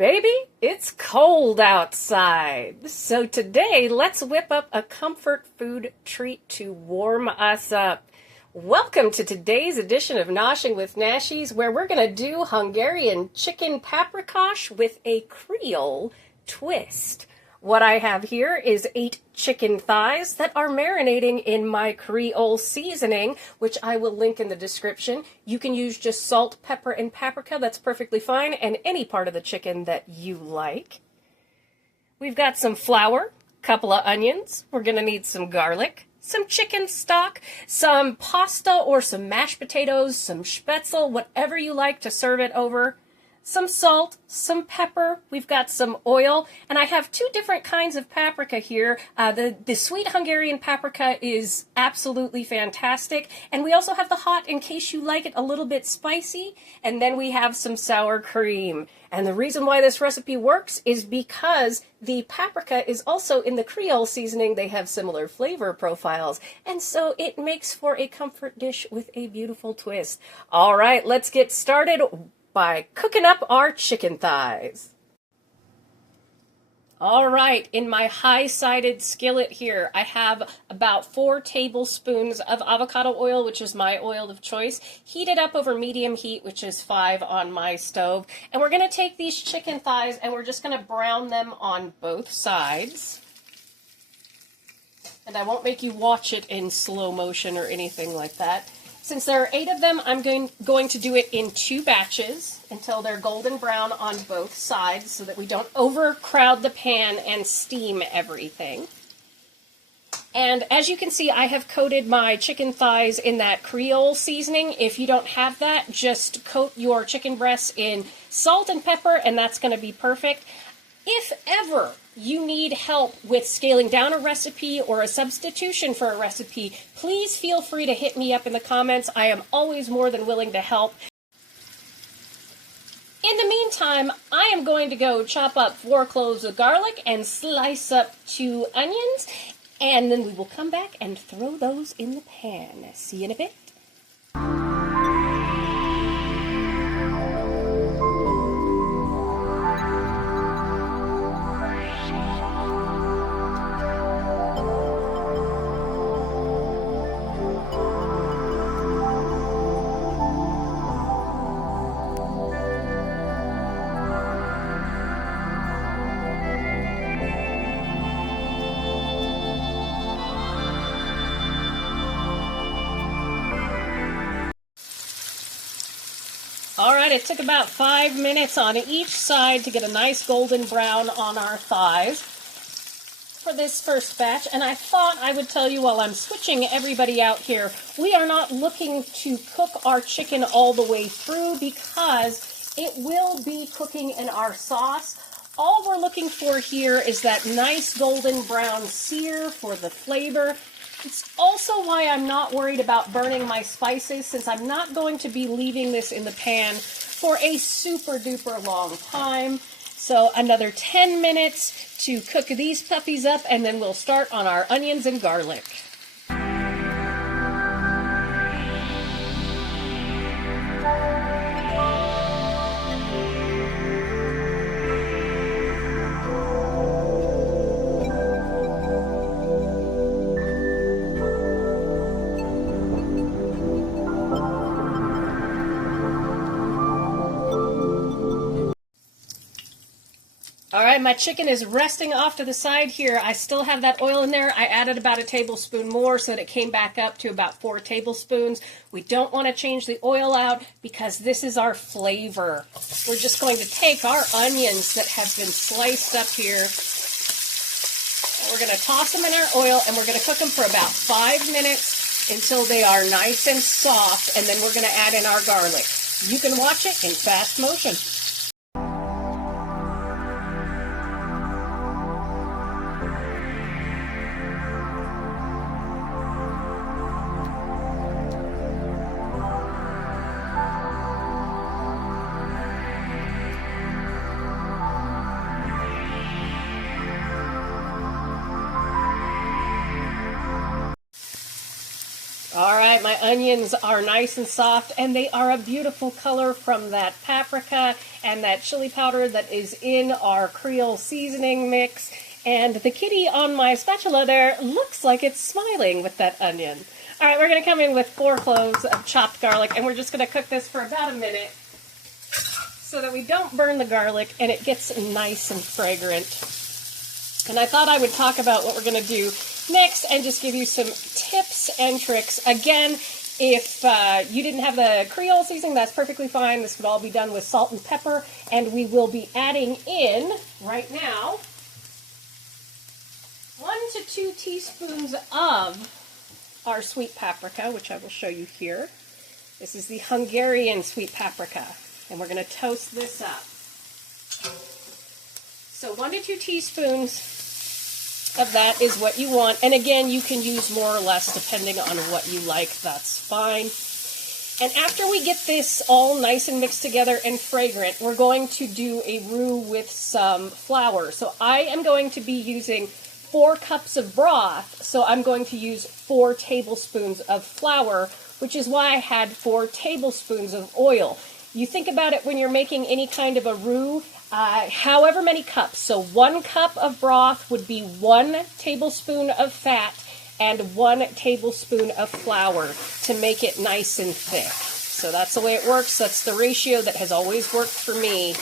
Baby, it's cold outside. So today, let's whip up a comfort food treat to warm us up. Welcome to today's edition of Noshing with Nashies, where we're going to do Hungarian chicken paprikash with a Creole twist. What I have here is 8 chicken thighs that are marinating in my Creole seasoning, which I will link in the description. You can use just salt, pepper, and paprika. That's perfectly fine, and any part of the chicken that you like. We've got some flour, a couple of onions. We're going to need some garlic, some chicken stock, some pasta or some mashed potatoes, some spätzle, whatever you like to serve it over. Some salt, some pepper, we've got some oil, and I have 2 different kinds of paprika here. The sweet Hungarian paprika is absolutely fantastic, and we also have the hot in case you like it a little bit spicy, and then we have some sour cream. And the reason why this recipe works is because the paprika is also in the Creole seasoning. They have similar flavor profiles, and so it makes for a comfort dish with a beautiful twist. All right, let's get started by cooking up our chicken thighs. All right, in my high-sided skillet here, I have about 4 tablespoons of avocado oil, which is my oil of choice, heated up over medium heat, which is 5 on my stove. And we're going to take these chicken thighs and we're just going to brown them on both sides. And I won't make you watch it in slow motion or anything like that. Since there are 8 of them, I'm going to do it in 2 batches until they're golden brown on both sides so that we don't overcrowd the pan and steam everything. And as you can see, I have coated my chicken thighs in that Creole seasoning. If you don't have that, just coat your chicken breasts in salt and pepper, and that's going to be perfect. If ever you need help with scaling down a recipe or a substitution for a recipe, please feel free to hit me up in the comments. I am always more than willing to help. In the meantime, I am going to go chop up 4 cloves of garlic and slice up 2 onions, and then we will come back and throw those in the pan. See you in a bit. All right, it took about 5 minutes on each side to get a nice golden brown on our thighs for this first batch. And I thought I would tell you while I'm switching everybody out here, we are not looking to cook our chicken all the way through because it will be cooking in our sauce. All we're looking for here is that nice golden brown sear for the flavor. It's also why I'm not worried about burning my spices, since I'm not going to be leaving this in the pan for a super duper long time. So another 10 minutes to cook these puppies up, and then we'll start on our onions and garlic. All right, my chicken is resting off to the side here. I still have that oil in there. I added about a tablespoon more so that it came back up to about 4 tablespoons. We don't want to change the oil out because this is our flavor. We're just going to take our onions that have been sliced up here. And we're going to toss them in our oil, and we're going to cook them for about 5 minutes until they are nice and soft, and then we're going to add in our garlic. You can watch it in fast motion. right, my onions are nice and soft, and they are a beautiful color from that paprika and that chili powder that is in our Creole seasoning mix. And the kitty on my spatula there looks like it's smiling with that onion. All right, we're going to come in with 4 cloves of chopped garlic, and we're just going to cook this for about a minute so that we don't burn the garlic and it gets nice and fragrant. And I thought I would talk about what we're going to do next and just give you some tips and tricks. Again, if you didn't have the Creole seasoning, that's perfectly fine. This would all be done with salt and pepper, and we will be adding in, right now, 1 to 2 teaspoons of our sweet paprika, which I will show you here. This is the Hungarian sweet paprika, and we're going to toast this up. So 1 to 2 teaspoons of that is what you want, and again, you can use more or less depending on what you like. That's fine. And after we get this all nice and mixed together and fragrant, we're going to do a roux with some flour. So I am going to be using 4 cups of broth, so I'm going to use 4 tablespoons of flour, which is why I had 4 tablespoons of oil. You think about it when you're making any kind of a roux, however many cups. So 1 cup of broth would be 1 tablespoon of fat and 1 tablespoon of flour to make it nice and thick. So that's the way it works. That's the ratio that has always worked for me.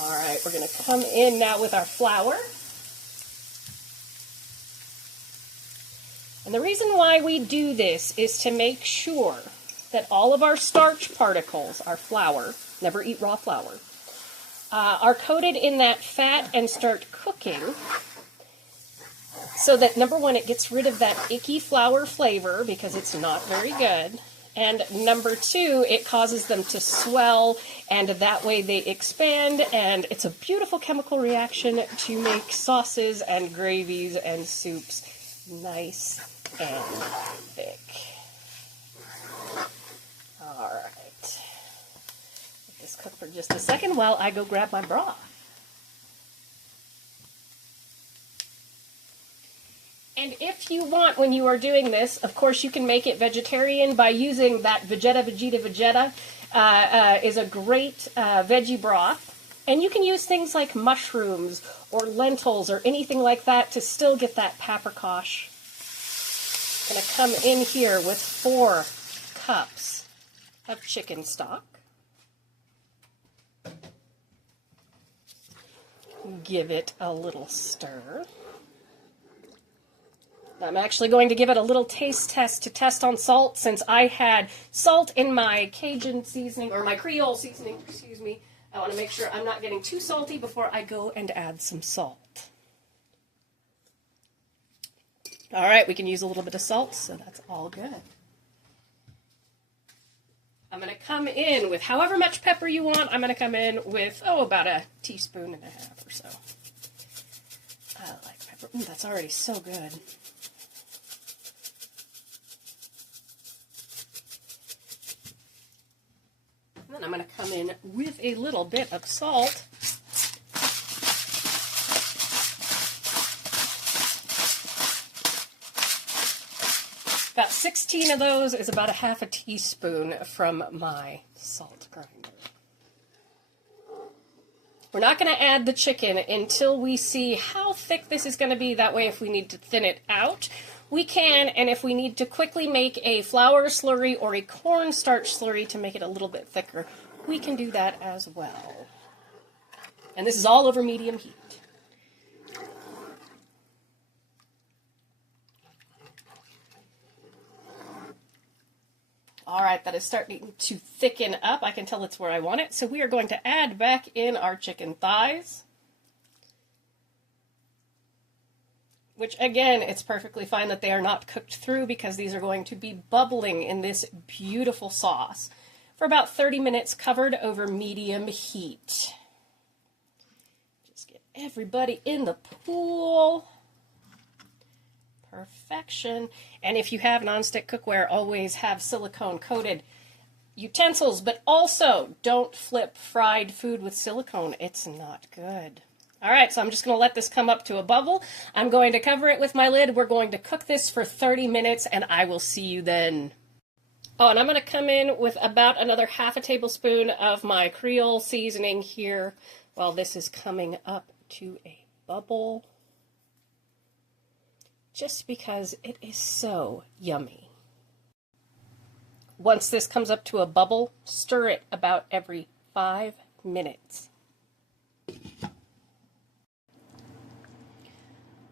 All right, we're going to come in now with our flour. And the reason why we do this is to make sure that all of our starch particles, our flour, never eat raw flour, are coated in that fat and start cooking so that, number 1, it gets rid of that icky flour flavor because it's not very good. And number 2, it causes them to swell, and that way they expand, and it's a beautiful chemical reaction to make sauces and gravies and soups nice and thick. All right. Let this cook for just a second while I go grab my broth. And if you want, when you are doing this, of course you can make it vegetarian by using that Vegeta is a great veggie broth. And you can use things like mushrooms or lentils or anything like that to still get that paprikash. I'm going to come in here with 4 cups of chicken stock. Give it a little stir. I'm actually going to give it a little taste test to test on salt, since I had salt in my Cajun seasoning, or my Creole seasoning, excuse me. I want to make sure I'm not getting too salty before I go and add some salt. All right, we can use a little bit of salt, so that's all good. I'm going to come in with however much pepper you want. I'm going to come in with, about 1.5 teaspoons or so. I like pepper. Ooh, that's already so good. And then I'm going to come in with a little bit of salt. About 16 of those is about 1/2 teaspoon from my salt grinder. We're not going to add the chicken until we see how thick this is going to be. That way, if we need to thin it out, we can. And if we need to quickly make a flour slurry or a cornstarch slurry to make it a little bit thicker, we can do that as well. And this is all over medium heat. All right, that is starting to thicken up. I can tell it's where I want it. So we are going to add back in our chicken thighs. Which, again, it's perfectly fine that they are not cooked through, because these are going to be bubbling in this beautiful sauce for about 30 minutes, covered over medium heat. Just get everybody in the pool. Perfection. And if you have nonstick cookware, always have silicone-coated utensils, but also don't flip fried food with silicone. It's not good. All right, so I'm just going to let this come up to a bubble. I'm going to cover it with my lid. We're going to cook this for 30 minutes, and I will see you then. Oh, and I'm going to come in with about another half a tablespoon of my Creole seasoning here while this is coming up to a bubble, just because it is so yummy. Once this comes up to a bubble, stir it about every 5 minutes.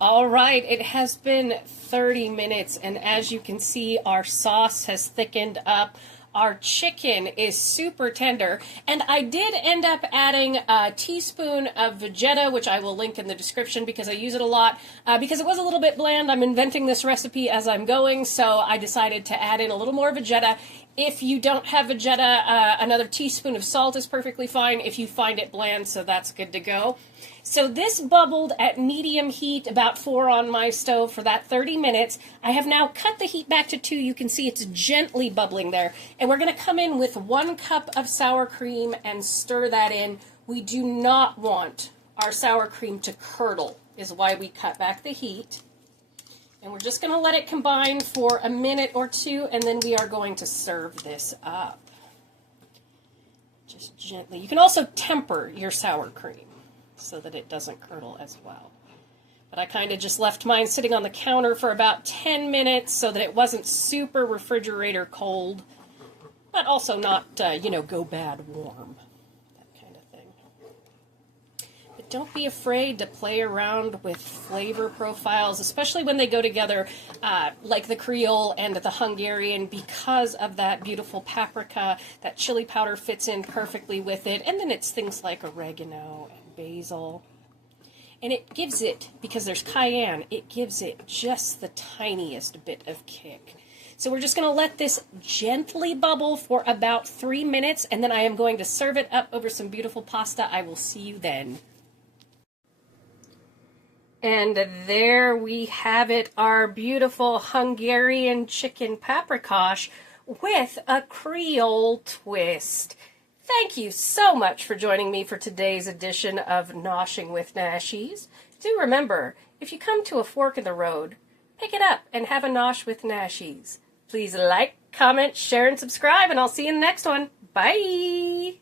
All right, it has been 30 minutes, and as you can see, our sauce has thickened up. Our chicken is super tender, and I did end up adding a teaspoon of Vegeta, which I will link in the description because I use it a lot. Because it was a little bit bland, I'm inventing this recipe as I'm going, so I decided to add in a little more Vegeta. If you don't have Vegeta, another teaspoon of salt is perfectly fine if you find it bland, so that's good to go. So this bubbled at medium heat, about 4 on my stove for that 30 minutes. I have now cut the heat back to 2. You can see it's gently bubbling there. And we're going to come in with 1 cup of sour cream and stir that in. We do not want our sour cream to curdle, is why we cut back the heat. And we're just going to let it combine for a minute or 2, and then we are going to serve this up. Just gently. You can also temper your sour cream so that it doesn't curdle as well. But I kind of just left mine sitting on the counter for about 10 minutes so that it wasn't super refrigerator cold, but also not, go bad warm. That kind of thing. But don't be afraid to play around with flavor profiles, especially when they go together, like the Creole and the Hungarian, because of that beautiful paprika. That chili powder fits in perfectly with it, and then it's things like oregano and basil. And it gives it, because there's cayenne, it gives it just the tiniest bit of kick. So we're just going to let this gently bubble for about 3 minutes, and then I am going to serve it up over some beautiful pasta. I will see you then. And there we have it, our beautiful Hungarian chicken paprikash with a Creole twist. Thank you so much for joining me for today's edition of Noshing with Nashies. Do remember, if you come to a fork in the road, pick it up and have a nosh with Nashies. Please like, comment, share, and subscribe, and I'll see you in the next one. Bye!